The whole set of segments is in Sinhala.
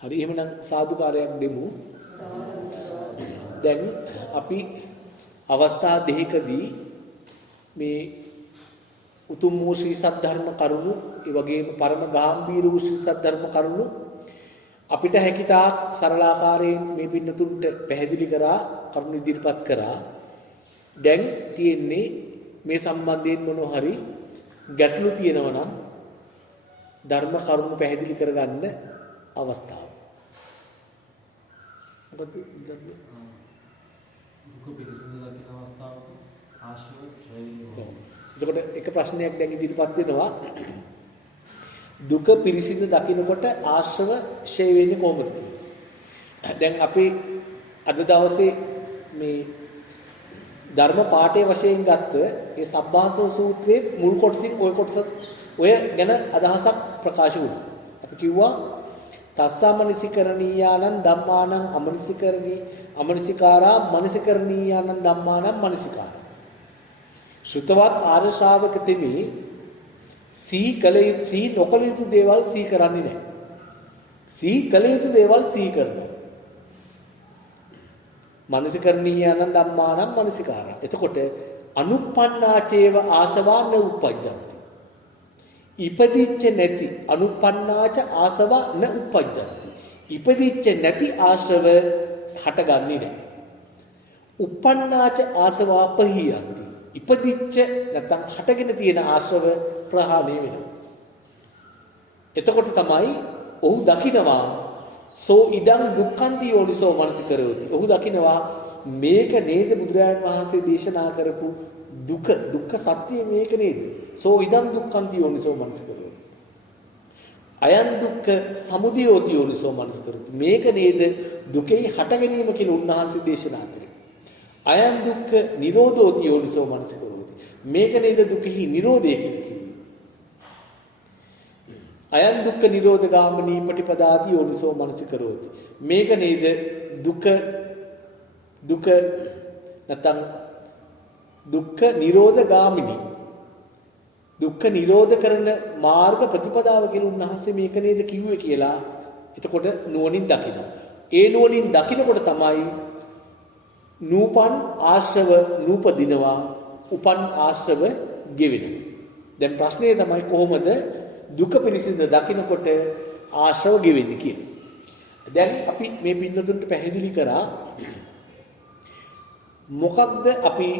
හරි එහෙනම් සාදුකාරයක් දෙමු. දැන් අපි අවස්ථා දෙකකදී මේ උතුම් වූ ශ්‍රී සද්ධර්ම කරුණු ඒ වගේම පරම ගාම්භීර වූ ශ්‍රී සද්ධර්ම කරුණු අපිට හැකියතාක් සරලාකාරයෙන් මේ පින්නතුන්ට පැහැදිලි කරා කරුණු ඉදිරිපත් කරා. දැන් තියෙන්නේ මේ සම්බන්ධයෙන් මොනවා හරි ගැටලු තියෙනවා නම් ධර්ම කරුණු පැහැදිලි කරගන්න අවස්ථාව. මොකද දුක පිළිසිඳ දකින අවස්ථාවක ආශ්‍රව ඡය වෙනවා. එතකොට එක ප්‍රශ්නයක් දැන් ඉදිරිපත් වෙනවා. දුක පිළිසිඳ දකිනකොට ආශ්‍රව ඡය වෙන්නේ කොහොමද කියලා. දැන් අපි අද දවසේ මේ ධර්ම පාඨයේ වශයෙන් ගත්ත ඒ සබ්බාසව සූත්‍රයේ මුල් කොටසින් ওই කොටස ඔය ගැන අදහසක් ප්‍රකාශ වුණා. අපි කිව්වා තස්සමනසිකරණීයානං ධම්මානං අමනසිකාරා මනසිකරණීයානං ධම්මානං මනසිකාරා. ශ්‍රුතවත් ආර්ය ශ්‍රාවක තෙමි සී නොකල යුතු දේවල් සී කරන්නේ නැහැ. සී කළ යුතු දේවල් සී කරනවා. මනසිකරණීයානං ධම්මානං මනසිකාරා. එතකොට අනුප්පන්නාචේව ආසවා න උප්පජ්ජන්ති. ඉපදිච්ච නැති අනුප්පන්නාච ආසවා න උප්පජ්ජන්ති. ඉපදිච්ච නැති ආශ්‍රව හටගන්නේ නැහැ. උප්පන්නාච ආසවා පහියන්ති. ඉපදිච්ච නැත්නම් හටගෙන තියෙන ආශ්‍රව ප්‍රහාණය වෙනවා. එතකොට තමයි ඔහු දකිනවා සෝ ඉදං දුක්ඛන්ති යෝනිසෝ මනසිකරෝති. ඔහු දකිනවා මේක නේද බුදුරජාණන් වහන්සේ දේශනා කරපු දුක්ඛ සත්‍ය මේක නේද? සෝ ඉදං දුක්ඛන්ති යෝනිසෝ මනසිකරෝති. අයං දුක්ඛ සමුදයෝති යෝනිසෝ මනසිකරෝති. මේක නේද දුකේ හට ගැනීම කියලා උන්වහන්සේ දේශනා කරේ. අයං දුක්ඛ නිරෝධෝති යෝනිසෝ මනසිකරෝති. මේක නේද දුකෙහි නිරෝධය කියලා කිව්වේ. අයං දුක්ඛ නිරෝධ ගාමිනී පටිපදාති යෝනිසෝ මනසිකරෝති. මේක නේද දුක නැත්නම් දුක්ඛ නිරෝධ ගාමිනී දුක්ඛ නිරෝධ කරන මාර්ග ප්‍රතිපදාව කියලා උන්වහන්සේ මේක නේද කිව්වේ කියලා. එතකොට නුවණින් දකිනවා. ඒ නුවණින් දකිනකොට තමයි නූපන් ආශ්‍රව නූපදිනවා, උපන් ආශ්‍රව ගෙවෙනවා. දැන් ප්‍රශ්නේ තමයි කොහොමද දුක පිළිසිඳ දකිනකොට ආශ්‍රව ගෙවෙන්නේ කියලා. දැන් අපි මේ පින්නතුන්ට පැහැදිලි කරා මොකක්ද අපි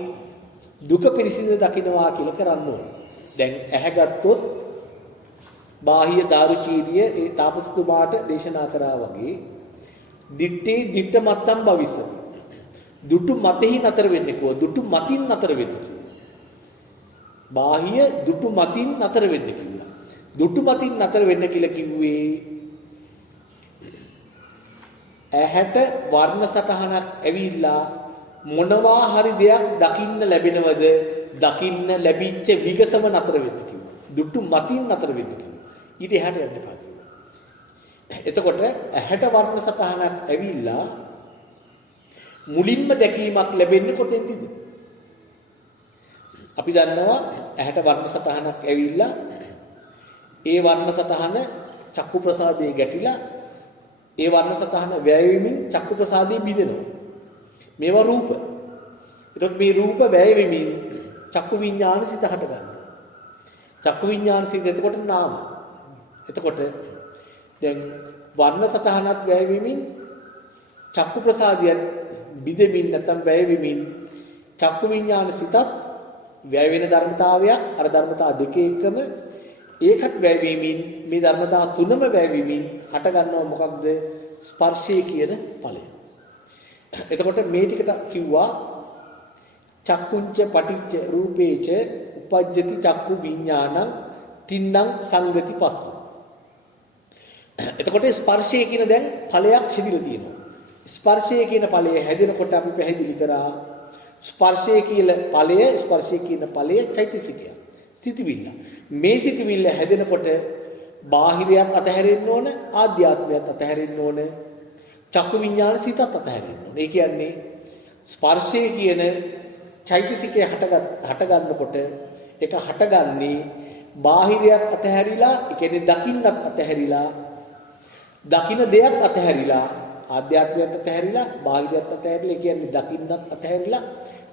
දුක පිළිසිඳ දකින්නවා කියලා කරන්න ඕනේ. දැන් ඇහැ ගත්තොත් බාහිය දාරුචීරිය ඒ තාපසතුමාට දේශනා කරා වගේ දිත්තේ දිත්ත මත්තම් භවිස්සති. දුටු මතෙහි නතර වෙන්නේ කො දුටු මතින් නතර වෙන්නේ කියලා. බාහිය දුටු මතින් නතර වෙන්නේ කියලා. දුටු මතින් නතර වෙන්න කියලා කිව්වේ ඇහැට වර්ණ සටහනක් ඇවිල්ලා මොනවා හරි දෙයක් දකින්න ලැබෙනවද? දකින්න ලැබිච්ච විගසම නතර වෙන්න කිව්වා. දුටු මතින් නතර වෙන්න කිව්වා. ඊට එහාට යන්න එපා කිව්වා. එතකොට ඇහැට වර්ණ සටහනක් ඇවිල්ලා මුලින්ම දැකීමක් ලැබෙන්නේ කොතෙන්ද? අපි දන්නවා ඇහැට වර්ණ සටහනක් ඇවිල්ලා ඒ වර්ණ සටහන චක්කු ප්‍රසාදයේ ගැටිලා ඒ වර්ණ සටහන වැය වෙමින් චක්කු ප්‍රසාදයේ බිඳෙනවා. මේවා රූප. එතකොට මේ රූප වැය වෙමින් චක්කු විඥාන සිත හට ගන්නවා. චක්කු විඥාන සිත එතකොට නාම. එතකොට දැන් වර්ණ සටහනත් වැය වෙමින් චක්කු ප්‍රසාදියත් බිඳෙමින් නැත්නම් වැය වෙමින් චක්කු විඥාන සිතත් වැය වෙන ධර්මතාවයක් අර ධර්මතා දෙක එකම ඒකත් වැය වීමින් මේ ධර්මතා තුනම වැය වීමින් හට ගන්නවා මොකක්ද? ස්පර්ශය කියන ඵලය. එතකොට මේ ටිකට කිව්වා චක්කුංච පටිච්ච රූපේච උපජ්ජති චක්කු විඥානං තින්නම් සංගති පස්සු. එතකොට ස්පර්ශය කියන දැන් ඵලයක් හැදිලා තියෙනවා. ස්පර්ශය කියන ඵලය හැදෙනකොට අපි පැහැදිලි කරා ස්පර්ශය කියන ඵලය චෛතසිකය. සිතවිල්ල. මේ සිතවිල්ල හැදෙනකොට බාහිරයක් අතහැරෙන්න ඕන, ආධ්‍යාත්මයක් අතහැරෙන්න ඕන, චක්කු විඥාන සිතත් අතහැරෙන්න ඕන. ඒ කියන්නේ ස්පර්ශය කියන චෛතසිකය හට ගන්නකොට ඒක හටගන්නේ බාහිරයක් අතහැරිලා, ඒ කියන්නේ දකින්නත් අතහැරිලා දකින්න දෙයක් අතහැරිලා ආධ්‍යාත්මයත් අතහැරිලා බාහිරයත් අතහැරිලා කියන්නේ දකින්නත් අතහැරිලා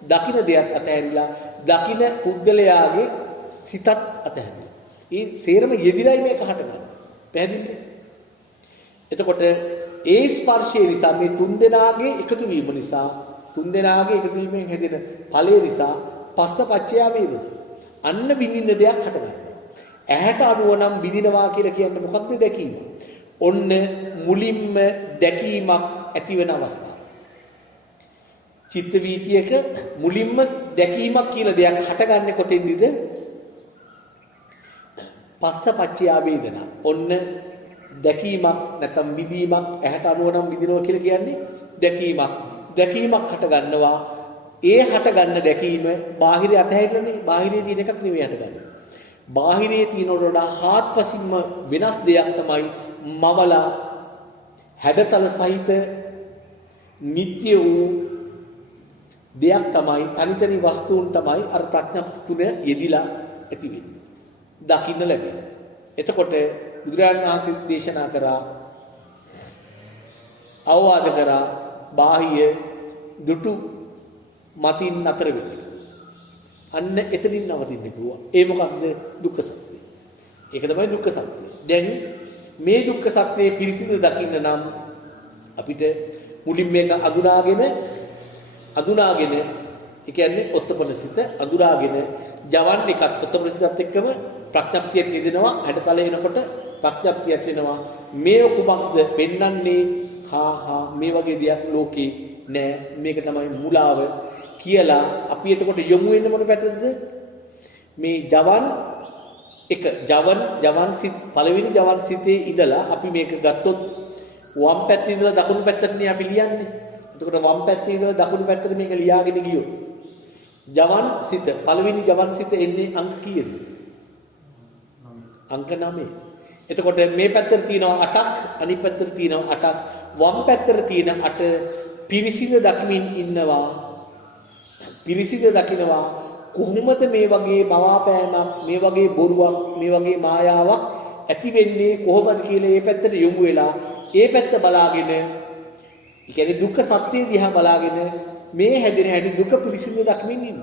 දකින්න දෙයක් අතහැරිලා දකින්න පුද්ගලයාගේ සිතත් අතහැරිලා. මේ සේරම යෙදිරයි මේක හටගන්නේ. පැහැදිලිද? එතකොට ඒ ස්පර්ශය නිසා මේ තුන්දෙනාගේ එකතු වීම නිසා තුන්දෙනාගේ එකතු වීමෙන් හැදෙන ඵලය නිසා පස්ස පච්චය වේදනා. අන්න විඳින්න දෙයක් හටගන්නවා. ඇහැට අනුව නම් විඳිනවා කියලා කියන්නේ මොකක්ද දැකීම? ඔන්න මුලින්ම දැකීමක් ඇති වෙන අවස්ථාව. චිත්ත වීතියක මුලින්ම දැකීමක් කියලා දෙයක් හටගන්නේ කොතෙන්ද? පස්ස පච්චය වේදනා. ඔන්න දැකීමක් නැත්නම් විදීමක් ඇහැට අනුව නම් විදිනවා කියලා කියන්නේ දැකීමක්. දැකීමක් හට ගන්නවා. ඒ හට ගන්න දැකීම බාහිර අතහැරලානේ. බාහිරේ තියෙන එකක් නෙවෙයි හටගන්නේ. බාහිරේ තියෙනවට වඩා හාත්පසින්ම වෙනස් දෙයක් තමයි මවලා හැඩතල සහිත නිට්ටය වූ දෙයක් තමයි තනිතනි වස්තුන් තමයි අර ප්‍රඥප්ති තුන යෙදිලා ඇති වෙන්නේ. දකින්න ලැබෙන්නේ. එතකොට බුදුරජාණන් වහන්සේ දේශනා කරා අවවාද කරා බාහිය දුටු මතින් නතර වෙන්න. අන්න එතනින් නවතින්න කිව්වා. ඒ මොකක්ද? දුක්ඛ සත්‍යය. ඒක තමයි දුක්ඛ සත්‍යය. දැන් මේ දුක්ඛ සත්‍යයේ පිරිසිදු දකින්න නම් අපිට මුලින් මේක අඳුනාගෙන ඒ කියන්නේ ඔත්තපනසිත අඳුරාගෙන ජවන් එකත් ඔත්තපනසිතත් එක්කම ප්‍රඥප්තියක් යෙදෙනවා. හැඩතල එනකොට ප්‍රඥප්තියක් එනවා. මේ කුමක්ද පෙන්වන්නේ? මේ වගේ දෙයක් ලෝකේ නෑ. මේක තමයි මුලාව කියලා අපි එතකොට යොමු වෙන්නේ මොන පැත්තටද? මේ ජවන් එක ජවන් සිත් පළවෙනි ජවන් සිතේ ඉඳලා අපි මේක ගත්තොත් වම් පැත්තේ ඉඳලා දකුණු පැත්තටනේ අපි ලියන්නේ. එතකොට වම් පැත්තේ ඉඳලා දකුණු පැත්තට මේක ලියාගෙන ගියොත් ජවන් සිත පළවෙනි ජවන් සිත එන්නේ අංක කීයද? අංක 9. එතකොට මේ පැත්තට තියෙනවා 8ක් අනිත් පැත්තට තියෙනවා 8ක්. වම් පැත්තට තියෙන 8 පිරිසිඳ දකිමින් ඉන්නවා. පිරිසිඳ දකිනවා කොහොමද මේ වගේ මවාපෑමක් මේ වගේ බොරුවක් මේ වගේ මායාවක් ඇති වෙන්නේ කොහොමද කියලා මේ පැත්තට යොමු වෙලා ඒ පැත්ත බලාගෙන ඒ කියන්නේ දුක්ඛ සත්‍ය දිහා බලාගෙන මේ හැදෙන හැටි දුක පිරිසිඳ දකිමින් ඉන්න.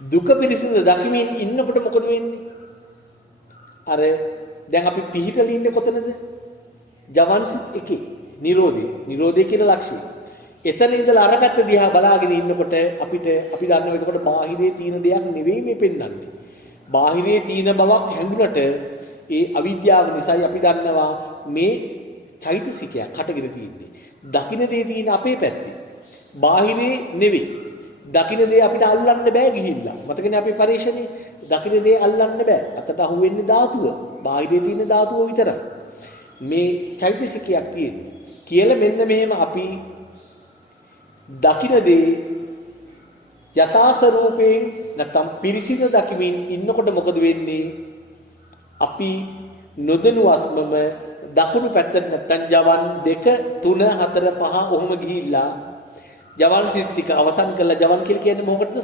දුක පිරිසිඳ දකිමින් ඉන්නකොට මොකද වෙන්නේ? අර දැන් අපි පිහිටලා ඉන්නේ කොතනද? ජවන්සිත එකේ නිරෝධය කියන ලක්ෂ්‍යය. එතන ඉඳලා අර පැත්ත දිහා බලාගෙන ඉන්නකොට අපි දන්නවා එතකොට බාහිරේ තියෙන දෙයක් නෙවෙයි මේ පෙන්වන්නේ. බාහිරේ තියෙන බවක් හැඟුණට ඒ අවිද්‍යාව නිසායි අපි දන්නවා මේ චෛතසිකයක් හටගෙන තියෙන්නේ. දකින්න දේ තියෙන අපේ පැත්තේ. බාහිරේ නෙවෙයි. දකින්න දේ අපිට අල්ලන්න බෑ ගිහිල්ලා. මතකනේ අපේ පරිශ්‍රණේ දකින්න දේ අල්ලන්න බෑ. අතට අහුවෙන්නේ ධාතුව. බාහිරේ තියෙන ධාතුව විතරයි. මේ චෛතසිකයක් තියෙන්නේ. කියලා මෙන්න මෙහෙම අපි දකින්න දේ යථා ස්වરૂපයෙන් නැත්තම් පිරිසිදු දකිමින් ඉන්නකොට මොකද වෙන්නේ? අපි නොදැනුවත්වම දකුණු පැත්තට නැත්තම් ජවන් 2 3 4 5 ඔහොම ගිහිල්ලා ජවන් සිස්තික අවසන් කරලා ජවන් කියලා කියන්නේ මොකටද?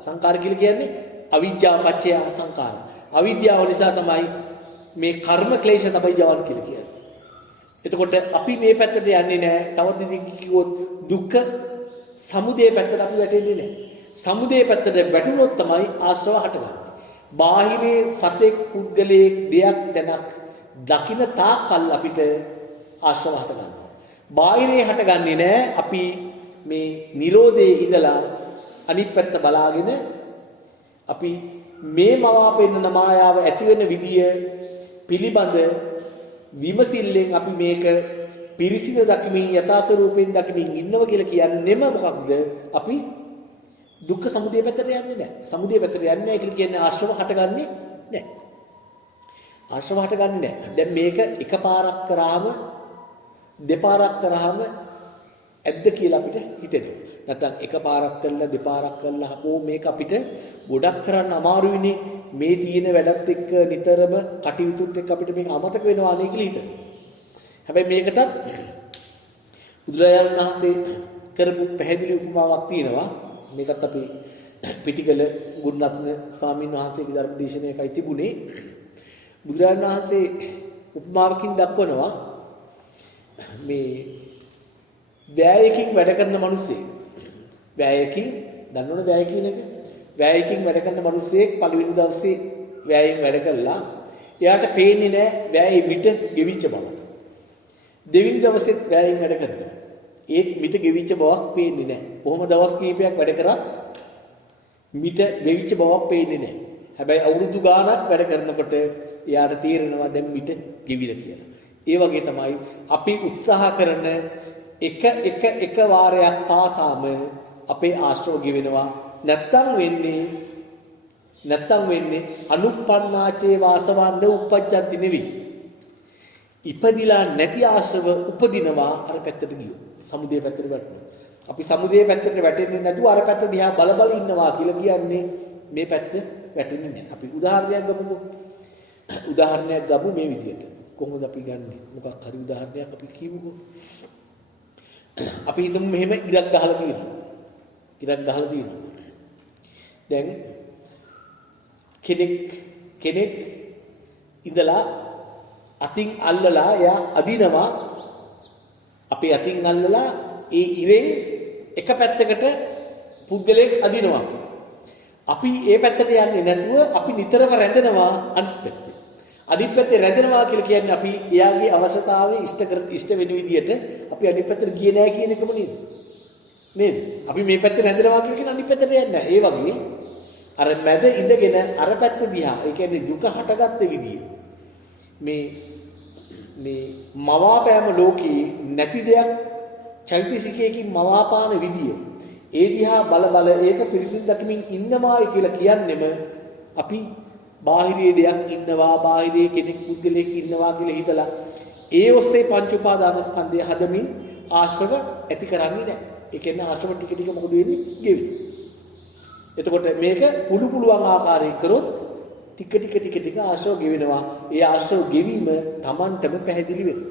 සංකාර කියලා කියන්නේ අවිජ්ජා පත්‍ය සංකාර. අවිද්‍යාව නිසා තමයි මේ කර්ම ක්ලේශ තමයි ජවන් කියලා කියන්නේ. එතකොට අපි මේ පැත්තට යන්නේ නැහැ. තවත් ඉතින් කිව්වොත් දුක්ඛ සමුදය පැත්තට අපි වැටෙන්නේ නැහැ. සමුදය පැත්තට වැටුනොත් තමයි ආශ්‍රව හටගන්නේ. බාහිරේ සතෙක් පුද්ගලයෙක් දෙයක් තැනක් දකින්න තාක්කල් අපිට ආශ්‍රව හටගන්නවා. බාහිරේ හටගන්නේ නැහැ. අපි මේ Nirodhe ඉඳලා අනිත් පැත්ත බලාගෙන අපි මේ මවාපෙන්න මායාව ඇති වෙන විදිය පිළිබඳ විමසිල්ලෙන් අපි මේක පිරිසිදු දකිමින් යථා ස්වરૂපයෙන් දකිමින් ඉන්නවා කියලා කියන්නේම මොකක්ද? අපි දුක්ඛ සමුදය පැත්තට යන්නේ නැහැ. සමුදය පැත්තට යන්නේ නැහැ කියලා කියන්නේ ආශ්‍රව හටගන්නේ නැහැ. ආශ්‍රව හටගන්නේ නැහැ. දැන් මේක එකපාරක් කරාම දෙපාරක් කරාම ඇද්ද කියලා අපිට හිතෙනවා. නැත්නම් එකපාරක් කරලා දෙපාරක් කරලා හපෝ මේක අපිට ගොඩක් කරන්න අමාරුයිනේ. මේ තියෙන වැඩත් එක්ක නිතරම කටයුතුත් එක්ක අපිට මේක අමතක වෙනවා නේ කියලා හිතනවා. හැබැයි මේකටත් බුදුරජාණන් වහන්සේ කරපු පැහැදිලි උපමාවක් තියෙනවා. මේකත් අපි පිටිකල ගුණරත්න ස්වාමීන් වහන්සේගේ ධර්ම දේශනාවකයි තිබුණේ. බුදුරජාණන් වහන්සේ උපමාවකින් දක්වනවා මේ වැයකින් වැඩ කරන මිනිස්සෙක්. වැයකින් දන්නවනේ වැය කියන එක. වැයකින් වැඩ කරන මිනිස්සෙක් පළවෙනි දවසේ වැයෙන් වැඩ කළා. එයාට පේන්නේ නැහැ වැයේ මිට ගෙවිච්ච බව. දෙවෙනි දවසෙත් වැයෙන් වැඩ කරනවා. ඒත් මිට ගෙවිච්ච බවක් පේන්නේ නැහැ. කොහොම දවස් කිහිපයක් වැඩ කරත් මිට ගෙවිච්ච බවක් පේන්නේ නැහැ. හැබැයි අවුරුදු ගාණක් වැඩ කරනකොට එයාට තේරෙනවා දැන් මිට ගෙවිලා කියලා. ඒ වගේ තමයි අපි උත්සාහ කරන එක වාරයක් පාසාම අපේ ආශ්‍රව ගෙවෙනවා. නැත්තම් වෙන්නේ අනුප්පන්නාචේ වාසවන්න උපජ්ජන්ති නෙවෙයි. ඉපදිලා නැති ආශ්‍රව උපදිනවා අර පැත්තට ගියෝ. සමුදේ පැත්තට වැටෙනවා. අපි සමුදේ පැත්තට වැටෙන්නේ නැතුව අර පැත්ත දිහා බල බල ඉන්නවා කියලා කියන්නේ මේ පැත්ත වැටෙන්නේ නැහැ. අපි උදාහරණයක් ගමුකෝ. උදාහරණයක් ගමු මේ විදිහට. කොහොමද අපි ගන්නෙ? මොකක් හරි උදාහරණයක් අපි කියමුකෝ. අපි හිතමු මෙහෙම ඉරක් ගහලා තියෙනවා. දැන් කෙනෙක් ඉඳලා අතින් අල්ලලා එයා අදිනවා. අපේ අතින් අල්ලලා ඒ ඉරෙන් එක පැත්තකට පුද්ගලයෙක් අදිනවා. අපි ඒ පැත්තට යන්නේ නැතුව අපි නිතරම රැඳෙනවා අනිත් පැත්තේ. අනිත් පැත්තේ රැඳෙනවා කියලා කියන්නේ අපි එයාගේ අවශ්‍යතාවය ඉෂ්ට වෙන විදියට අපි අනිත් පැත්තට ගියේ නැහැ කියන එකම නේද? අපි මේ පැත්තේ රැඳෙනවා කියලා කියන අනිත් පැත්තට යන්නේ නැහැ. ඒ වගේ අර මැද ඉඳගෙන අර පැත්ත දිහා ඒ කියන්නේ දුක හටගත්ත විදිය මේ මවාපෑම ලෝකේ නැති දෙයක් චෛතසිකයකින් මවාපාන විදිය ඒ දිහා බල ඒක පිරිසිදු දකිමින් ඉන්නවායි කියලා කියන්නෙම අපි බාහිරයේ දෙයක් ඉන්නවා බාහිරයේ කෙනෙක් පුද්ගලයෙක් ඉන්නවා කියලා හිතලා ඒ ඔස්සේ පංච උපාදානස්කන්ධය හදමින් ආශ්‍රව ඇති කරන්නේ නැහැ. ඒ කියන්නේ ආශ්‍රව ටික මොකද වෙන්නේ? ගෙවි. එතකොට මේක පුළුවන් ආකාරයෙන් කරොත් ටික ආශ්‍රව ගෙවෙනවා. ඒ ආශ්‍රව ගෙවීම Tamanටම පැහැදිලි වෙනවා.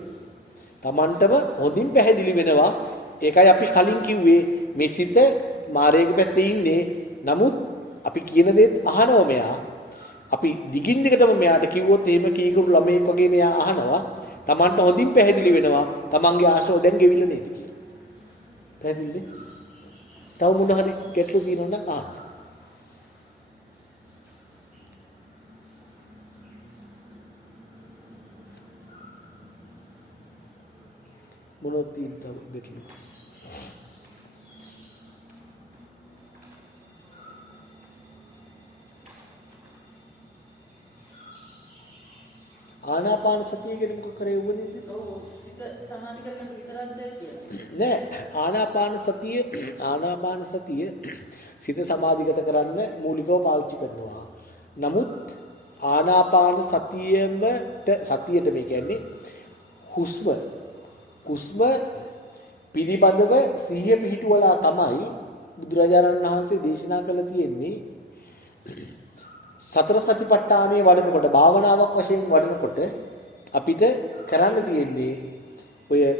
Tamanටම හොඳින් පැහැදිලි වෙනවා. ඒකයි අපි කලින් කිව්වේ මේ සිත මායාවේ පැත්තේ ඉන්නේ. නමුත් අපි කියන දේත් අහනවා මෙයා. අපි දිගින් දිගටම මෙයාට කිව්වොත් එහෙම කීකරු ළමයෙක් වගේ මෙයා අහනවා. Tamanට හොඳින් පැහැදිලි වෙනවා. Tamanගේ ආශ්‍රව දැන් ගෙවිලා නේද කියලා. පැහැදිලිද? තව මොන හරි ගැටලු තියෙනවා නම් අහන්න. මොනවද තියෙන්නේ ගැටලු? ආනාපාන සතිය කියන එක කරේ උවනේද? ඔව් සිත සමාධි කරන විතරක්ද කියලා. නෑ ආනාපාන සතිය සිත සමාධිගත කරන්න මූලිකව පාවිච්චි කරනවා. නමුත් ආනාපාන සතියට මේ කියන්නේ හුස්ම පිළිබඳව සිහිය පිහිටුවලා තමයි බුදුරජාණන් වහන්සේ දේශනා කළ තියෙන්නේ. සතර සතිපට්ඨානයේ වඩනකොට භාවනාවක් වශයෙන් වඩනකොට අපිට කරන්න තියෙන්නේ ඔය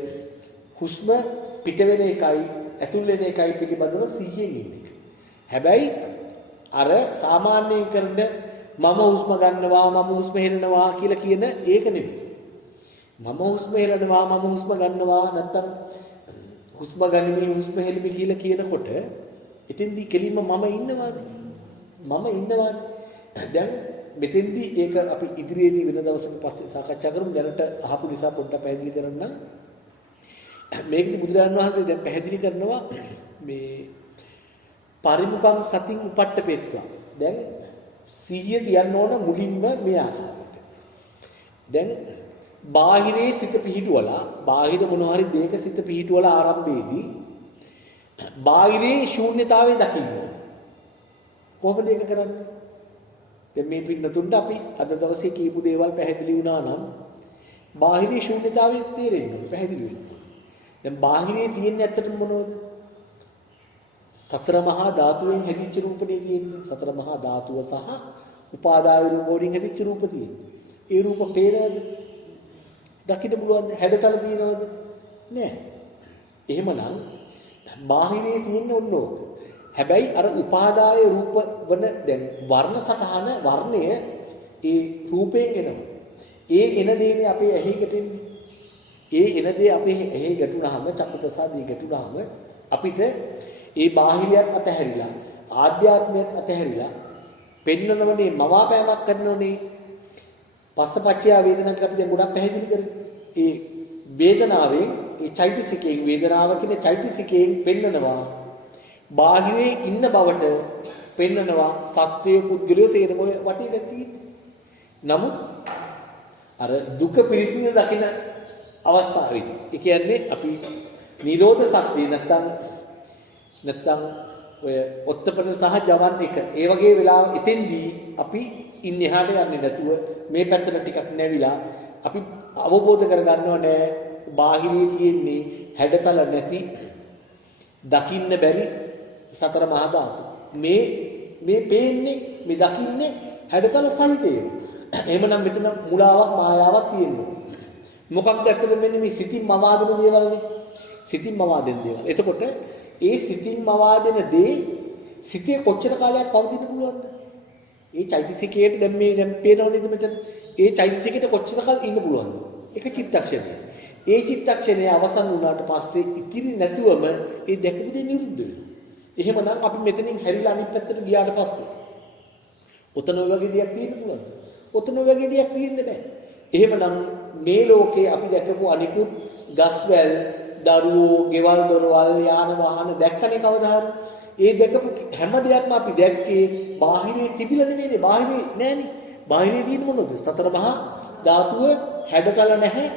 හුස්ම පිට වෙන එකයි ඇතුල් වෙන එකයි පිළිබඳව සිහියෙන් ඉන්න. හැබැයි අර සාමාන්‍යයෙන් කරන මම හුස්ම ගන්නවා මම හුස්ම හෙලනවා කියලා කියන ඒක නෙවෙයි. මම හුස්ම හෙලනවා මම හුස්ම ගන්නවා නැත්තම් හුස්ම ගනිමි හුස්ම හෙලිමි කියලා කියනකොට එතෙන්දී කෙලින්ම මම ඉන්නවානේ. දැන් මෙතෙන්දී ඒක අපි ඉදිරියේදී වෙන දවසක පස්සේ සාකච්ඡා කරමු. දැනට අහපු නිසා පොඩ්ඩක් පැහැදිලි කරන්න. මේකදී බුදුරජාණන් වහන්සේ දැන් පැහැදිලි කරනවා මේ පරිමුඛං සතින් උපට්ඨපේත්වා. දැන් සිහිය තියන්න ඕන මුලින්ම මේ ආකාරයට. දැන් බාහිරේ සිත පිහිටුවලා බාහිර මොන හරි දෙයක සිත පිහිටුවලා ආරම්භයේදී බාහිරේ ශූන්‍යතාවය දකින්න ඕන. කොහොමද ඒක කරන්නේ? දැන් මේ පින්නතුන්ට අපි අද දවසේ කියපු දේවල් පැහැදිලි වුණා නම් බාහිරේ ශූන්‍යතාවය තේරෙන්නේ පැහැදිලි වෙනවා. දැන් බාහිරේ තියෙන්නේ ඇත්තටම මොනවද? සතර මහා ධාතුවෙන් හැදිච්ච රූපනේ තියෙන්නේ. සතර මහා ධාතුව සහ උපාදාය රූප වලින් හැදිච්ච රූප තියෙන්නේ. ඒ රූප පේනවද? දකින්න පුළුවන්ද? හැඩතල තියෙනවද? නෑ. එහෙමනම් බාහිරේ තියෙන්නේ ඔන්නෝක. හැබැයි අර උපාදාය රූප වන දැන් වර්ණ සතහන වර්ණය ඒ රූපයෙන් එනවා. ඒ එන දේනේ අපේ ඇහි ගැටෙන්නේ. ඒ එන දේ අපේ ඇහි ගැටුණාම චක්කු ප්‍රසාදයේ ගැටුණාම අපිට ඒ බාහිරියත් අතහැරිලා ආධ්‍යාත්මයත් අතහැරිලා පෙන්නනවනේ මවාපෑමක් කරනෝනේ පස්සපච්චය වේදනා කියලා අපි දැන් ගොඩක් පැහැදිලි කරේ. ඒ වේදනාවෙන් ඒ චෛතසිකයෙන් වේදනාව කියන චෛතසිකයෙන් පෙන්නනවා බාහිරේ ඉන්න බවට පෙන්නනවා සත්වයේ පුද්ගලයෝ සේරම වටේ දැන් තියෙන්නේ. නමුත් අර දුක පිරිසිදු දකින අවස්ථාවේදී ඒ කියන්නේ අපි නිරෝධ සත්‍ය නැත්තම් ඔය ඔත්තපන සහ ජවන් එක ඒ වගේ වෙලාව එතෙන්දී අපි ඉන්නේ එහාට යන්නේ නැතුව මේ පැත්තට ටිකක් නැවිලා අපි අවබෝධ කරගන්නව නෑ බාහිරේ තියෙන්නේ හැඩතල නැති දකින්න බැරි සතර මහා ධාතු මේ පේන්නේ මේ දකින්නේ හැඩතල සහිතේ. එහෙමනම් මෙතන මුලාවක් මායාවක් තියෙනවා. මොකක්ද ඇත්තට මෙන්න මේ සිතින් මවාදෙන දේවල්නේ. සිතින් මවාදෙන දේවල්. එතකොට ඒ සිතින් මවාදෙන දේ සිතේ කොච්චර කාලයක් පවතින්න පුළුවන්ද? ඒ චෛතසිකයට දැන් පේනව නේද මෙතන? ඒ චෛතසිකයට කොච්චර කාල ඉන්න පුළුවන්ද? එක චිත්තක්ෂණයක්. ඒ චිත්තක්ෂණය අවසන් වුණාට පස්සේ ඉතිරි නැතුවම ඒ දැකපු දේ නිරුද්ධ වෙනවා. එහෙමනම් අපි මෙතනින් හැරිලා අනිත් පැත්තට ගියාට පස්සේ ඔතන ඔය වගේ දෙයක් තියෙන්න පුළුවන්ද? ඔතන ඔය වගේ දෙයක් තියෙන්න බෑ. එහෙමනම් මේ ලෝකේ අපි දැකපු අනිකුත් ගස්වැල්, දරුවෝ, ගෙවල් දොරවල්, යාන වාහන දැක්කනේ කවදා හරි. ඒ දැකපු හැම දෙයක්ම අපි දැක්කේ බාහිරේ තිබිලා නෙවෙයිනේ. බාහිරේ නෑනේ. බාහිරේ තියෙන මොනවද? සතර මහා ධාතුව හැඩතල නැහැ.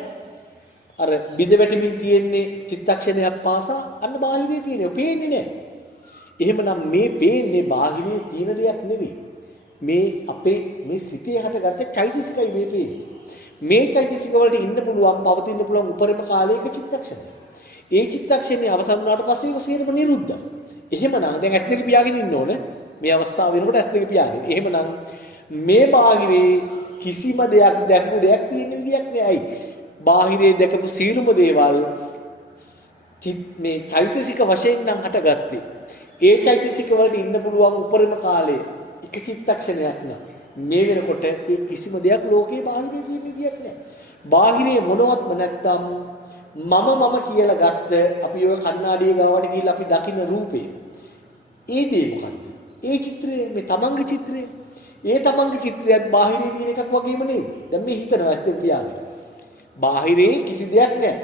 අර බිඳ වැටෙමින් තියෙන්නේ චිත්තක්ෂණයක් පාසා අන්න බාහිරේ තියෙනවා. පේන්නේ නෑ. එහෙමනම් මේ පේන්නේ බාහිරේ තියෙන දෙයක් නෙවෙයි. මේ අපේ මේ සිතේ හටගත්ත චෛතසිකයි මේ පේන්නේ. මේ චෛතසික වලට ඉන්න පුළුවන්, පවතින්න පුළුවන් උපරිම කාලයක චිත්තක්ෂණය. ඒ චිත්තක්ෂණේ අවසන් වුණාට පස්සේ ඒක සියරම නිරුද්ධයි. එහෙමනම් දැන් S2 පියාගෙන ඉන්න ඕනේ. මේ අවස්ථාව වෙනකොට S2 පියාගෙන. එහෙමනම් මේ බාහිරේ කිසිම දෙයක් දැක්කු දෙයක් තියෙන විදියක් නෑ. ඇයි? බාහිරේ දැකපු සීලුම දේවල් මේ චෛතසික වශයෙන් නම් හටගත්තේ. ඒ චෛතසික වලට ඉන්න පුළුවන් උපරිම කාලය එක චිත්තක්ෂණයක් නෑ. මේ වෙනකොට ඒ කිසිම දෙයක් ලෝකේ බාහිරේ තියෙන විදියක් නෑ. බාහිරේ මොනවත්ම නැත්තම් මම කියලා ගත්ත අපි ඔය කණ්ණාඩිය ගාවට ගිහිල්ලා අපි දකින්න රූපේ. ඒ දේ මොකද්ද? ඒ චිත්‍රය මේ තමන්ගේ චිත්‍රය. ඒ තමන්ගේ චිත්‍රයත් බාහිරේ තියෙන එකක් වගේම නේද? දැන් මේ හිතනවා ඇස් දෙක පියාගෙන. බාහිරේ කිසි දෙයක් නැහැ.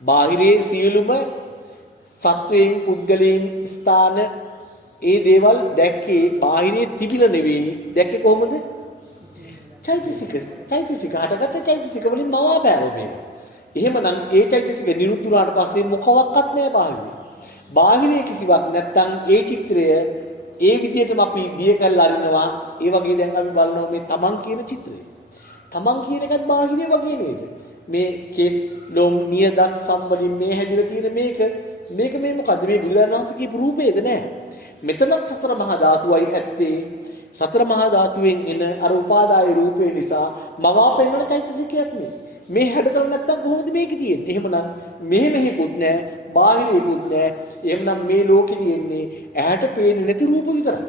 බාහිරේ සියලුම සත්වයන්, පුද්ගලයන්, ස්ථාන ඒ දේවල් දැක්කේ බාහිරේ තිබිලා නෙවෙයි. දැක්කේ කොහොමද? චෛතසික හටගත්ත චෛතසික වලින් මවාපෑවෙන්නේ. එහෙමනම් ඒ චෛතසික නිරුද්ධ වුණාට පස්සේ මොකවත් නැහැ බාහිරේ. බාහිරේ කිසිවක් නැත්තම් ඒ චිත්‍රය ඒ විදිහටම අපි දිය කරලා අරිනවා. ඒ වගේ දැන් අපි බලනවා මේ තමන් කියන චිත්‍රය. තමන් කියන එකත් බාහිරේ වගේ නේද? මේ කෙස් ලොම් නියදත් සම්වලින් මේ හැදිලා තියෙන මේක මේ මොකද්ද? මේ බුදුරජාණන් කියපු රූපේද නෑ. මෙතනත් සතර මහා ධාතුවයි ඇත්තේ. සතර මහා ධාතුවෙන් එන අර උපාදාය රූපේ නිසා මවා පෙන්වන චෛතසිකයක් නේ. මේ හැඩතල නැත්තම් කොහොමද මේක තියෙන්නේ? එහෙමනම් මෙහෙකුත් නෑ, බාහිරේකුත් නෑ. එහෙමනම් මේ ලෝකෙ තියෙන්නේ ඇහැට පේන්නේ නැති රූප විතරයි.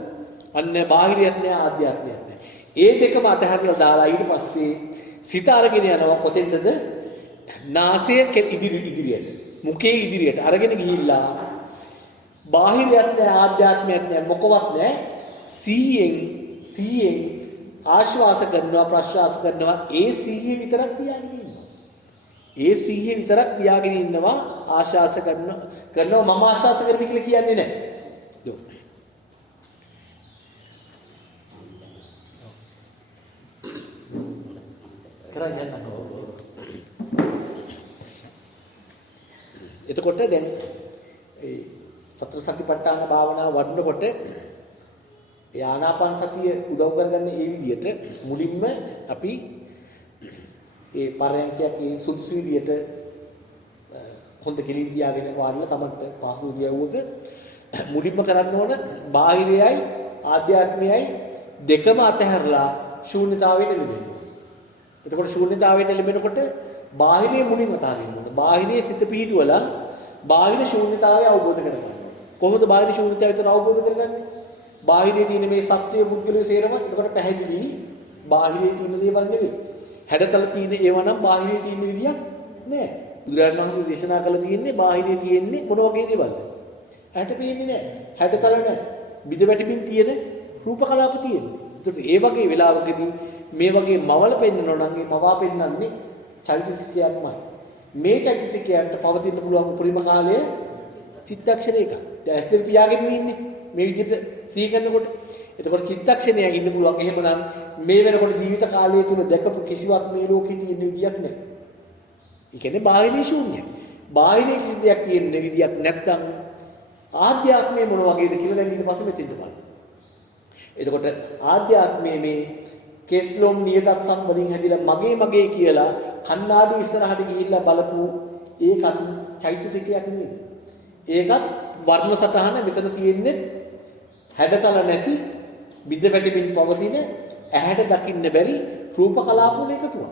අන්න බාහිරියක් නෑ, ආධ්‍යාත්මයක් නෑ. ඒ දෙකම අතහැරලා දාලා ඊට පස්සේ සිත අරගෙන යනවා කොතෙන්ද? නාසය ඉදිරියට, මුඛයේ ඉදිරියට අරගෙන ගිහිල්ලා බාහිරයක් නෑ, ආධ්‍යාත්මයක් නෑ, මොකවත් නෑ. සිහියෙන් ආශ්වාස කරනවා, ප්‍රශ්වාස කරනවා. ඒ සිහිය විතරක් තියාගෙන ඉන්නවා. ඒ සිහිය විතරක් තියාගෙන ඉන්නවා. ආශ්වාස කරනවා මම ආශ්වාස කරමි කියලා කියන්නේ නැහැ. එතකොට දැන් ඒ සතර සතිපට්ඨාන භාවනාව වඩනකොට ආනාපාන සතිය උදව් කරගන්නේ ඒ විදිහට මුලින්ම අපි ඒ පරයන්කයක් ඒ සුදුසු විදිහට හොඳ කෙලින් තියාගෙන වාඩිලා තමන්ට පහසු ඉරියව්වක මුලින්ම කරන්න ඕන බාහිරයයි ආධ්‍යාත්මයයි දෙකම අතහැරලා ශූන්‍යතාවයට එළඹෙන්න. එතකොට ශූන්‍යතාවයට එළඹෙනකොට බාහිරයේ මුලින්ම අතහරින්න ඕන. බාහිරයේ සිත පිහිටුවලා බාහිර ශූන්‍යතාවය අවබෝධ කරගන්න. කොහොමද බාහිර ශූන්‍යතාවය අවබෝධ කරගන්නේ? බාහිරේ තියෙන මේ සත්‍ය පුද්ගලයේ සේරම එතකොට පැහැදිලි බාහිරේ තියෙන දේවල් නෙවෙයි. හැඩතල තියෙන ඒවා නම් බාහිරේ තියෙන විදියක් නෑ. බුදුරජාණන් වහන්සේ දේශනා කළ තියෙන්නේ බාහිරේ තියෙන්නේ මොන වගේ දේවල්ද? ඇහැට පේන්නේ නෑ. හැඩතල නෑ. බිඳ වැටිමින් තියෙන රූප කලාප තියෙන්නේ. ඒකට ඒ වගේ වෙලාවකදී මේ වගේ මවල පෙන්නනවා නම් ඒ මවා පෙන්නන්නේ චෛතසිකයක්මයි. මේ චෛතසිකයන්ට පවතින්න පුළුවන් උපරිම කාලය චිත්තක්ෂණයක. දැන් ඇස් දෙක පියාගෙන ඉන්නේ මේ විදිහට සිහි කරනකොට. එතකොට චිත්තක්ෂණයක් ඉන්න පුළුවන්. එහෙමනම් මේ වෙනකොට ජීවිත කාලය තුල දැකපු කිසිවක් මේ ලෝකේ තියෙන විදියක් නැහැ. ඒ කියන්නේ බාහිරේ ශූන්‍යයි. බාහිරේ කිසි දෙයක් තියෙන විදියක් නැත්නම් ආධ්‍යාත්මය මොන වගේද කියලා දැන් ඊට පස්සේ මෙතෙන්ට බලන්න. එතකොට ආධ්‍යාත්මයේ මේ කෙස්ලොම් නියතත් සම්වලින් හැදිලා මගේ කියලා කණ්ණාඩි ඉස්සරහට ගිහිල්ලා බලපු ඒකත් චෛතසිකයක් නේද? ඒකත් වර්ණ සටහන මෙතන තියෙන්නේ හැඩතල නැති බිඳ වැටෙමින් පවතින ඇහැට දකින්න බැරි රූප කලාප වල එකතුවක්.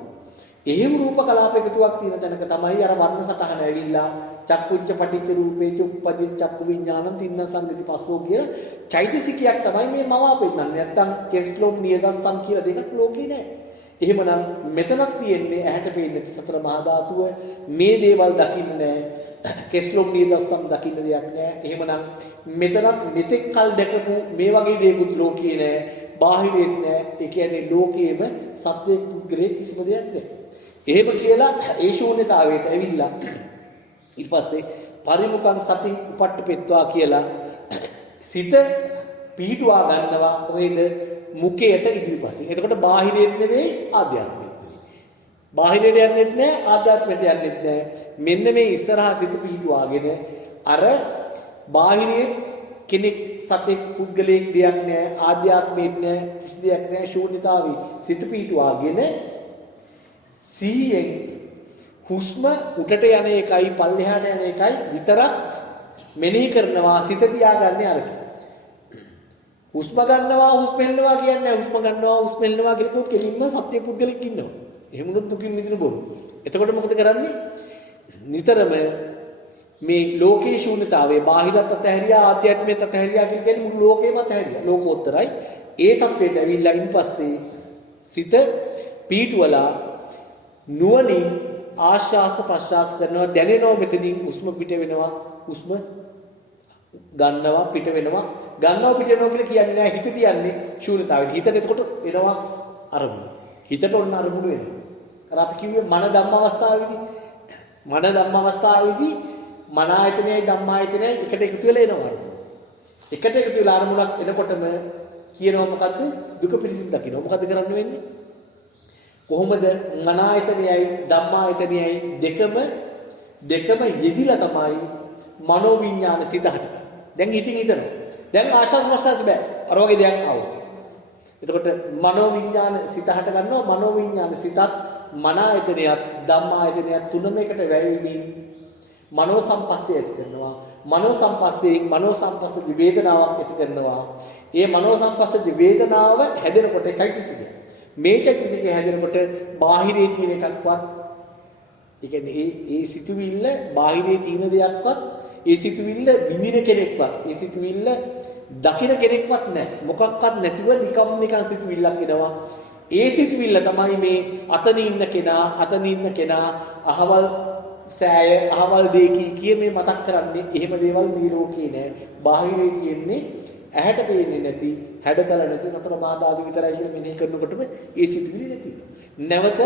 එහෙම රූප කලාප එකතුවක් තියෙන තැනක තමයි අර වර්ණ සටහන ඇවිල්ලා චක්කුච්ච පටිච්ච රූපේච උප්පජ්ජ චක්කු විඥානං තින්න සංගති පස්සෝ කියන චෛතසිකයක් තමයි මේ මවා පෙන්නන්නේ. නැත්තම් කෙස්ලොම් නියදස්සම් කියලා දෙකක් ලෝකේ නැහැ. එහෙමනම් මෙතනක් තියෙන්නේ ඇහැට පේන්නේ සතර මහා ධාතුව. මේ දේවල් දකින්න නැහැ. කෙස්ලොම් නියදස්සම් දකින්න දෙයක් නැහැ. එහෙමනම් මෙතනක් මෙතෙක් කල් දැකපු මේ වගේ දේකුත් ලෝකේ නැහැ. බාහිරෙත් නැහැ. ඒ කියන්නේ ලෝකයේම සත්‍යයක් පුද්ගලයෙක් කිසිම දෙයක් නැහැ. එහෙම කියලා ඒ ශූන්‍යතාවයට ඇවිල්ලා ඊට පස්සේ පරිමුඛං සතින් උපට්ඨපෙත්වා කියලා සිත පිහිටුවා ගන්නවා කොහෙද මුඛයට ඉදිරිපස්සේ. එතකොට බාහිරෙත් නෙවෙයි ආධ්‍යාත්මෙත් නෙවෙයි. බාහිරයට යන්නෙත් නැහැ ආධ්‍යාත්මයට යන්නෙත් නැහැ. මෙන්න මේ ඉස්සරහා සිත පිහිටුවාගෙන අර බාහිරයේ කෙනෙක් සතෙක් පුද්ගලයෙක් දෙයක් නැහැ ආධ්‍යාත්මෙත් නැහැ කිසි දෙයක් නැහැ ශූන්‍යතාවේ සිත පිහිටුවාගෙන සිහියෙන් හුස්ම උඩට යන එකයි පල්ලෙහාට යන එකයි විතරක් මෙනෙහි කරනවා සිත තියාගන්නේ අරක. හුස්ම ගන්නවා හුස්ම හෙල්ලනවා කියන්නේ හුස්ම ගන්නවා හුස්ම හෙල්ලනවා කියලා කිව්වොත් කෙලින්ම සත්‍ය පුද්ගලෙක් ඉන්නවා. එහෙම වුණොත් දුකින් මිදින බොරු. එතකොට මොකද කරන්නේ? නිතරම මේ ලෝකේ ශූන්‍යතාවයේ බාහිරත් අතහැරියා ආධ්‍යාත්මයත් අතහැරියා කියන්නේ මුළු ලෝකෙම අතහැරියා. ලෝකෝත්තරයි. ඒ තත්වයට ඇවිල්ලා ඉන් පස්සේ සිත පීඩුවලා නුවණින් ආශ්වාස ප්‍රශ්වාස කරනවා දැනෙනවා මෙතනින් හුස්ම පිට වෙනවා හුස්ම ගන්නවා පිට වෙනවා පිට වෙනවා කියලා කියන්නේ නැහැ හිත තියන්නේ ශූන්‍යතාවයට හිතට එතකොට එනවා අරමුණ හිතට ඔන්න අරමුණ වෙනවා අර අපි කිව්වේ මන ධම්ම අවස්ථාවේදී මන ආයතනයයි ධම්ම ආයතනයයි එකට එකතු වෙලා එනවා අරමුණ එකට එකතු වෙලා අරමුණක් එනකොටම කියනවා මොකද්ද දුක පිළිසින් දකින්න මොකද්ද කරන්න වෙන්නේ කොහොමද මන ආයතනයයි ධම්මායතනයයි දෙකම යෙදිලා තමයි මනෝ විඥාන සිත හටගන්නේ. දැන් ඉතින් හිතනවා. දැන් ආශාස ප්‍රසාස බෑ. අර වගේ දෙයක් ආවොත්. එතකොට මනෝ විඥාන සිත හට ගන්නවා මනෝ විඥාන සිතත් මන ආයතනයත් ධම්මායතනයත් තුනම එකට වැයවීමෙන් මනෝ සංපස්සේ ඇති කරනවා. මනෝ සංපස්සේ වේදනාවක් ඇති කරනවා. ඒ මනෝ සංපස්සේ වේදනාව හැදෙනකොට චෛතසිකය මේ චෛතසිකය හැදෙනකොට බාහිරේ තියෙන එකක්වත් ඒ කියන්නේ ඒ සිතුවිල්ල බාහිරේ තියෙන දෙයක්වත් ඒ සිතුවිල්ල විඳින කෙනෙක්වත් ඒ සිතුවිල්ල දකින කෙනෙක්වත් නැහැ මොකක්වත් නැතිව නිකන් සිතුවිල්ලක් එනවා ඒ සිතුවිල්ල තමයි මේ අතන ඉන්න කෙනා අහවල් සෑය අහවල් දෙකී කිය මේ මතක් කරන්නේ එහෙම දේවල් මේ ලෝකේ නැහැ බාහිරේ තියෙන්නේ ඇහැට පේන්නේ නැති හැඩතල නැති සතර මහා ධාතු විතරයි කියලා මෙනෙහි කරනකොටම ඒ සිතුවිලි නැති නැවත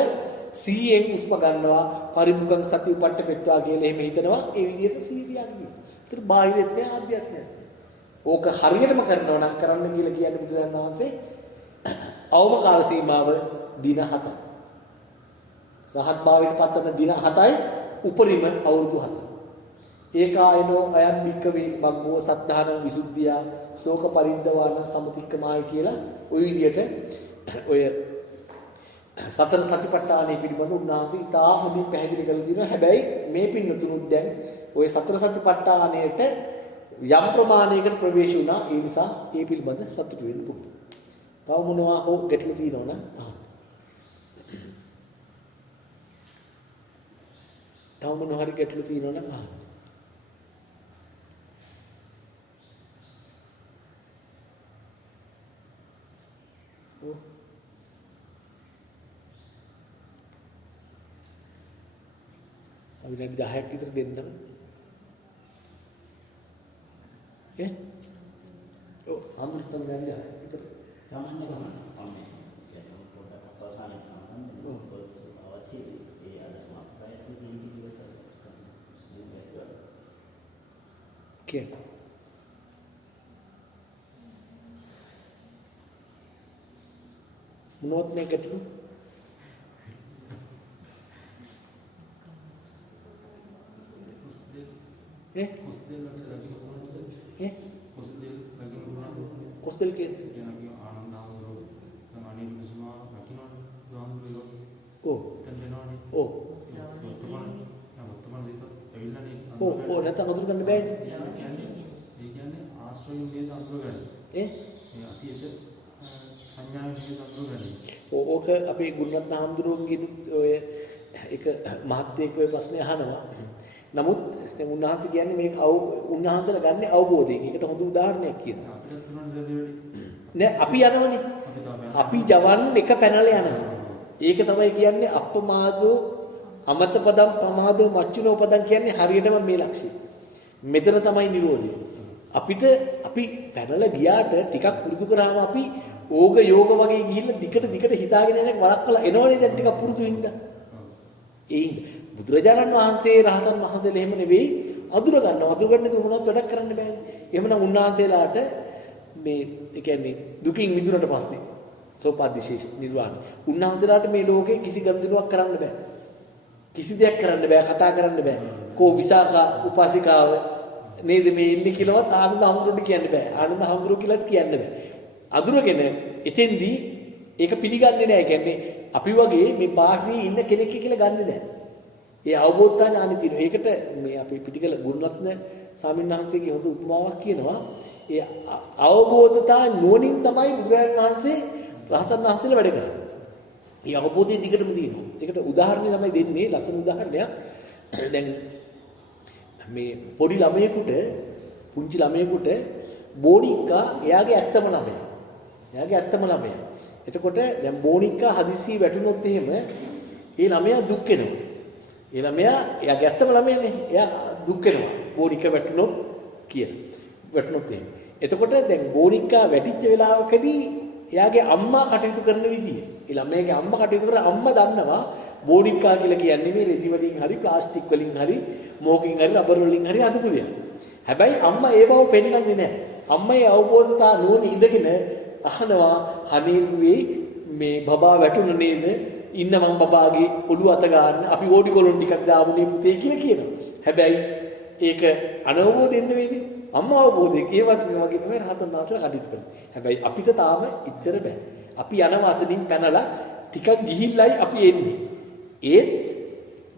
සිහියෙන් උස්ම ගන්නවා පරිමුඛං සති උපට්ඨපෙත්වා කියලා එහෙම හිතනවා ඒ විදිහට සිහිය තියාගන්න. ඒතර බාහිරෙත් නෑ ආධ්‍යාත්මයත් නෑ. ඕක හරියටම කරනවා නම් කරන්න කියලා කියන්නේ බුදුරජාණන් වහන්සේ අවම කාල සීමාව දින 7යි. රහත් භාවයට පත්වන දින 7යි උපරිම අවුරුදු 7යි. ඒකායනෝ අයම් භික්කවේ මග්ගෝ සද්ධාන විසුද්ධියා ශෝක පරිද්දවාන සමතික්කමාය කියලා ওই විදිහට ඔය සතර සතිපට්ඨානෙ පිළිබඳව උන්වහන්සේ ඉතා හොඳින් පැහැදිලි කරලා තියෙනවා. හැබැයි මේ පින්නතුණුත් දැන් ওই සතර සතිපට්ඨානයට යම් ප්‍රමාණයකට ප්‍රවේශ වුණා. ඒ නිසා ඒ පිළිබඳ සතුටු වෙන්න පුළුවන්. තව මොනවා හෝ ගැටලු තියෙනවනම් තව මොනවා හරි ගැටලු තියෙනවනම් අහන්න. විනාඩි 10ක් විතර දෙන්නම්. අමුත් විනාඩි 10ක් විතර. සාමාන්‍ය ගමන අන්නේ කියන්නේ පොඩ්ඩක් අවසානයේ සම්බන්ධ අවශ්‍ය ඒ අදම අපරාධ කියන මොනවත් නේ ගැටලු කොස්දෙල් වගේ රජු කොහොමද කොස්දෙල් වගේ උනාද කොස්දෙල් කියන්නේ යනකි ආනන්ද ආමරෝ තමයි මුස්මා රකින්නෝ ගාන්දුලෝ තන්දනෝනි වර්තමාන දෙක ඇවිල්ලානේ නැත්නම් අඳුර ගන්න බෑනේ ඒ කියන්නේ ආශ්‍රයෙන් මේ අඳුර ගන්න ඒ අතීත සංඥාවෙන් මේ අඳුර ගන්න ඕක අපේ ගුණරත්න හඳුරුවන්ගෙන් ඔය එක මහත්යෙක් ඔය ප්‍රශ්නේ අහනවා. නමුත් දැන් උන්වහන්සේ කියන්නේ මේක උන්වහන්සේලා ගන්න අවබෝධයෙන්. ඒකට හොඳ උදාහරණයක් කියනවා. නෑ අපි යනවනේ. අපි ජවන් එක පැනලා යනවා. ඒක තමයි කියන්නේ අප්පමාදෝ අමත පදම් ප්‍රමාදෝ මච්චුනෝ පදම් කියන්නේ හරියටම මේ ලක්ෂ්‍යය. මෙතන තමයි නිරෝධය. අපි පැනලා ගියාට ටිකක් පුරුදු කරාම අපි ඕග යෝග වගේ ගිහිල්ලා දිකට හිතාගෙන යන වලක්වලා එනවනේ දැන් ටිකක් පුරුදු වෙන්න. ඒින්ද බුදුරජාණන් වහන්සේ රහතන් වහන්සේලා එහෙම නෙවෙයි අඳුර ගන්නවා. අඳුර ගන්න තුන මොනවත් වැඩක් කරන්න බෑනේ. එහෙමනම් උන්වහන්සේලාට මේ ඒ කියන්නේ දුකින් මිදුණට පස්සේ සෝපාදිශේෂ නිර්වාණ. උන්වහන්සේලාට මේ ලෝකේ කිසි ගනුදෙනුවක් කරන්න බෑ. කිසි දෙයක් කරන්න බෑ, කතා කරන්න බෑ. කෝ විසාකා උපාසිකාව නේද මේ ඉන්නේ කියලාවත් ආනන්ද හඳුරුන්ට කියන්න බෑ. ආනන්ද හඳුරු කියලාත් කියන්න බෑ. අඳුරගෙන එතෙන්දී ඒක පිළිගන්නේ නැහැ. කියන්නේ අපි වගේ මේ බාහිරේ ඉන්න කෙනෙක් කියලා ගන්නෙ නැහැ. ඒ අවබෝධතා ඥානෙ තියෙනවා. ඒකට මේ අපි පිටිකල ගුණරත්න ස්වාමීන් වහන්සේගේ හොඳ උපමාවක් කියනවා. ඒ අවබෝධතා නුවණින් තමයි බුදුරජාණන් වහන්සේ රහතන් වහන්සේලා වැඩ කරන්නේ. ඒ අවබෝධය දිගටම තියෙනවා. ඒකට උදාහරණයක් තමයි දෙන්නේ. ලස්සන උදාහරණයක්. දැන් මේ පොඩි ළමයෙකුට පුංචි ළමයෙකුට බෝනික්කා එයාගේ ඇත්තම ළමයා. එයාගේ ඇත්තම ළමයා. එතකොට දැන් බෝනික්කා හදිස්සි වැටුනොත් එහෙම ඒ ළමයා දුක් වෙනවා. ඒ ළමයා එයාගේ ඇත්තම ළමයානේ. එයා දුක් වෙනවා. බෝනික්කා වැටුනොත් කියලා. වැටුනොත් එහෙම. එතකොට දැන් බෝනික්කා වැටිච්ච වෙලාවකදී එයාගේ අම්මා කටයුතු කරන විදිය. ඒ ළමයාගේ අම්මා කටයුතු කරන අම්මා දන්නවා බෝනික්කා කියලා කියන්නේ මේ රෙදි වලින් හරි ප්ලාස්ටික් වලින් හරි මෝකින් හරි රබර් වලින් හරි හදපු දෙයක්. හැබැයි අම්මා ඒ බව පෙන්වන්නේ නැහැ. අම්මා ඒ අවබෝධතා නුවණ ඉඳගෙන අහනවා හනේදුවේ මේ බබා වැටුණ නේද? ඉන්න මං බබාගේ ඔළුව අත ගන්න අපි ඕඩි කොලොන් ටිකක් දාමුනේ පුතේ කියලා කියනවා. හැබැයි ඒක අනවබෝධයෙන් නෙවෙයිනේ. අම්මා අවබෝධයෙන් ඒ වගේ තමයි රහතන් වහන්සේලා කටයුතු කරන්නේ. හැබැයි අපිට තාම ඉච්චර බෑ. අපි යනවා අතනින් පැනලා ටිකක් ගිහිල්ලයි අපි එන්නේ. ඒත්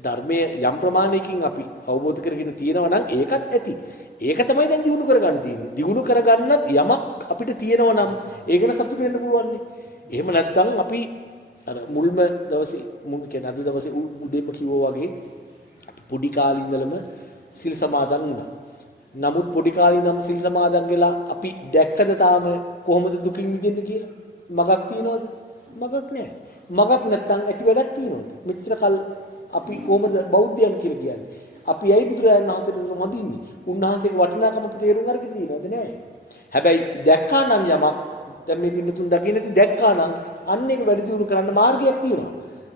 ධර්මයේ යම් ප්‍රමාණයකින් අපි අවබෝධ කරගෙන තියෙනවා නම් ඒකත් ඇති. ඒක තමයි දැන් දිනු කරගන්න තියෙන්නේ. දිනු කරගන්නත් යමක් අපිට තියෙනවා නම් ඒක ගැන සතුටු වෙන්න පුළුවන් නේ. එහෙම නැත්නම් අපි අර මුල්ම දවසේ කියන්නේ අද දවසේ උදේම කිව්වා වගේ පොඩි කාලේ ඉඳලම සිල් සමාදන් වුණා. නමුත් පොඩි කාලේ ඉඳන් සිල් සමාදන් වෙලා අපි දැක්කද තාම කොහොමද දුකින් මිදෙන්නේ කියලා? මගක් තියනවද? මගක් නැහැ. මගක් නැත්තම් ඇති වැඩක් තියනවද? මෙච්චර කල් අපි කොහොමද බෞද්ධයන් කියලා කියන්නේ? අපි ඇයි බුදුරජාණන් වහන්සේට මොදින්නේ? උන්වහන්සේගේ වටිනාකම තේරුම් අරගෙන තියෙනවද නැහැ? හැබැයි දැක්කා නම් යමක් දැන් මේ පින්නතුන් දකින්නට දැක්කා නම් අන්න ඒක වැඩි දියුණු කරන්න මාර්ගයක් තියෙනවා.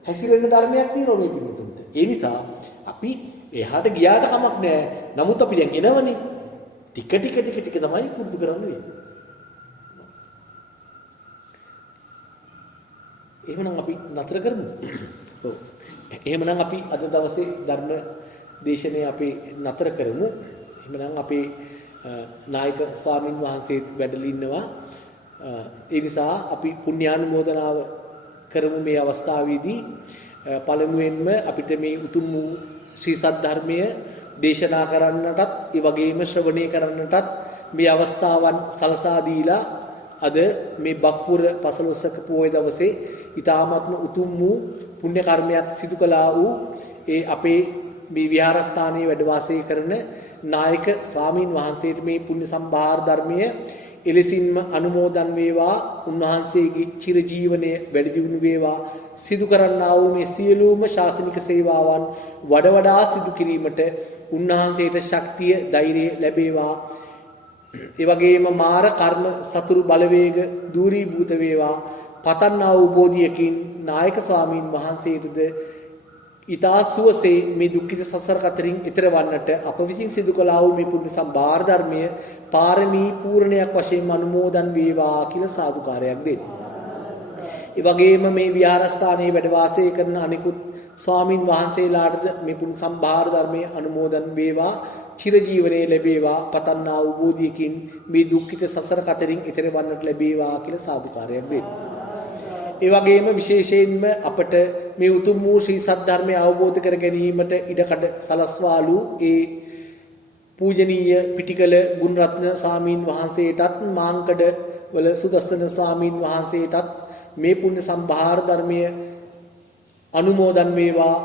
හැසිරෙන්න ධර්මයක් තියෙනවා මේ පින්නතුන්ට. ඒ නිසා අපි එහාට ගියාට කමක් නැහැ. නමුත් අපි දැන් එනවනේ. ටික තමයි පුරුදු කරන්න වෙන්නේ. එහෙමනම් අපි නතර කරමුද? ඔව්. එහෙමනම් අපි අද දවසේ ධර්ම දේශනේ අපි නතර කරමු. එහෙමනම් අපේ නායක ස්වාමින් වහන්සේත් වැඩලා ඉන්නවා. ඒ නිසා අපි පුණ්‍යානුමෝදනාව කරමු මේ අවස්ථාවේදී. පළමුවෙන්ම අපිට මේ උතුම් වූ ශ්‍රී සද්ධර්මය දේශනා කරන්නටත් ඒ වගේම ශ්‍රවණය කරන්නටත් මේ අවස්ථාවන් සලසා දීලා අද මේ බක්පුර 15ක පොහොය දවසේ ඊ타ත්ම උතුම් වූ පුණ්‍ය කර්මයක් සිදු කළා වූ ඒ අපේ මේ විහාරස්ථානයේ වැඩ වාසය කරන නායක ස්වාමින් වහන්සේට මේ පුණ්‍ය සම්භාර ධර්මය එලෙසින්ම අනුමෝදන් වේවා. උන්වහන්සේගේ චිරජීවනය වැඩි දියුණු වේවා. සිදු කරන්නා වූ මේ සියලුම ශාසනික සේවාවන් වඩා සිදු කිරීමට උන්වහන්සේට ශක්තිය ධෛර්යය ලැබේවා. ඒ වගේම මාර කර්ම සතුරු බලවේග දූරීභූත වේවා. පතන්නා වූ බෝධියකින් නායක ස්වාමීන් වහන්සේටද ඊතා සුවසේ මේ දුක්ඛිත සසර කතරින් ඈතර වන්නට අප විසින් සිදු කළා වූ මේ පුණ්‍ය සම්භාර ධර්මය පාරමී පූර්ණයක් වශයෙන් අනුමෝදන් වේවා කියලා සාදුකාරයක් දෙන්න. ඒ වගේම මේ විහාරස්ථානයේ වැඩ වාසය කරන අනිකුත් ස්වාමින් වහන්සේලාටද මේ පුණ්‍ය සම්භාර ධර්මයේ අනුමෝදන් වේවා. චිරජීවනයේ ලැබේවා. පතන්නා වූ බෝධියකින් මේ දුක්ඛිත සසර කතරින් ඈතර වන්නට ලැබේවා කියලා සාදුකාරයක් දෙන්න. ඒ වගේම විශේෂයෙන්ම අපට මේ උතුම් වූ ශ්‍රී සද්ධර්මය අවබෝධ කර ගැනීමට ඉඩකඩ සලස්වාලු ඒ පූජනීය පිටිකල ගුණරත්න ස්වාමීන් වහන්සේටත් මාංකඩ වල සුදස්සන ස්වාමීන් වහන්සේටත් මේ පුණ්‍ය සම්භාර ධර්මය අනුමෝදන් වේවා.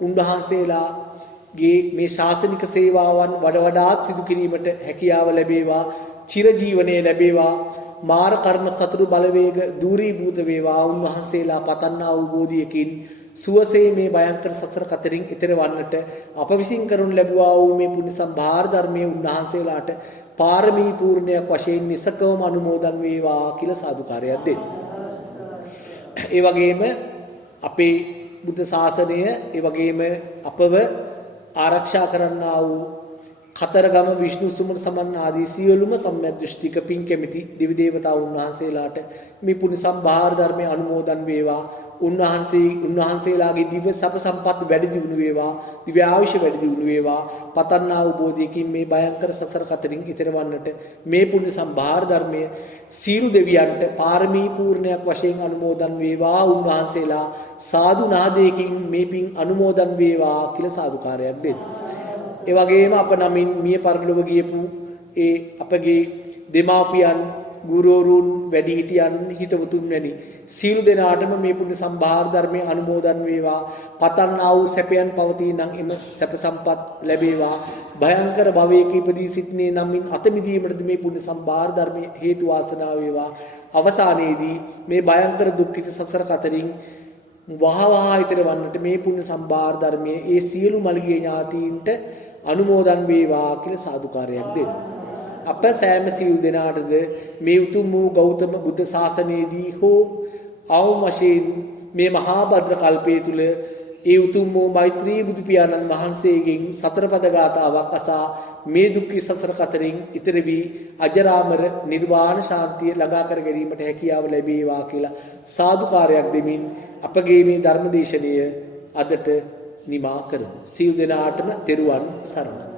උන්වහන්සේලාගේ මේ ශාසනික සේවාවන් වඩාත් සිදු කිරීමට හැකියාව ලැබේවා. චිරජීවනයේ ලැබේවා. මාර කර්ම සතුරු බලවේග දූරීභූත වේවා. උන්වහන්සේලා පතන්නා වූ බෝධියකින් සුවසේ මේ භයංකර සසර කතරින් ඈතර වන්නට අප විසින් කරනු ලැබුවා වූ මේ පුණ්‍ය සම්භාර ධර්මයේ උන්වහන්සේලාට පාරමී පූර්ණයක් වශයෙන් නිසකවම අනුමෝදන් වේවා කියලා සාදුකාරයක් දෙන්න. ඒ වගේම අපේ බුද්ධ ශාසනය ඒ වගේම අපව ආරක්ෂා කරන්නා වූ කතරගම විෂ්ණු සුමන සමන් ආදී සියලුම සම්මදෘෂ්ටික පින් කැමැති දිවි දේවතාවුන් වහන්සේලාට මේ පුණ්‍ය සම්භාර ධර්මයේ අනුමෝදන් වේවා. උන්වහන්සේලාගේ දිව්‍ය සප සම්පත් වැඩි දියුණු වේවා. දිව්‍ය ආයුෂ වැඩි දියුණු වේවා. පතන්නා වූ බෝධියකින් මේ භයංකර සසර කතරින් ඈතර වන්නට මේ පුණ්‍ය සම්භාර ධර්මයේ සීල දෙවියන්ට පාරමී පූර්ණයක් වශයෙන් අනුමෝදන් වේවා. උන්වහන්සේලා සාදු නාදයකින් මේ පින් අනුමෝදන් වේවා කියලා සාදුකාරයක් දෙන්න. ඒ වගේම අප නමින් මිය පරලොව ගියපු ඒ අපගේ දෙමාපියන් ගුරුවරුන් වැඩිහිටියන් හිතවතුන් වැනි සීල දෙනාටම මේ පුණ්‍ය සම්භාර ධර්මයේ අනුමෝදන් වේවා. පතන්නා වූ සැපයන් පවතී නම් එම සැප සම්පත් ලැබේවා. භයංකර භවයක ඉපදී සිටිනේ නමින් අත මිදීමටද මේ පුණ්‍ය සම්භාර ධර්මයේ හේතු වාසනා වේවා. අවසානයේදී මේ භයංකර දුක්ඛිත සසර කතරින් වහවහ ඈතර වන්නට මේ පුණ්‍ය සම්භාර ධර්මයේ ඒ සියලු මළගිය ඥාතීන්ට අනුමෝදන් වේවා කියලා සාදුකාරයක් දෙන්න. අප සෑම සිල් දෙනාටද මේ උතුම් වූ ගෞතම බුද්ධ ශාසනයේදී හෝ අවම වශයෙන් මේ මහා භද්‍ර කල්පයේ තුල ඒ උතුම් වූ මෛත්‍රී බුදු පියාණන් වහන්සේගෙන් සතර පද ගාථාවක් අසා මේ දුක්ඛ සසර කතරින් ඈතර වී අජරාමර නිර්වාණ ශාන්තිය ළඟා කර ගැනීමට හැකියාව ලැබේවා කියලා සාදුකාරයක් දෙමින් අපගේ මේ ධර්ම දේශනය අදට නිමා කරමු. සියලු දෙනාටම තෙරුවන් සරණයි.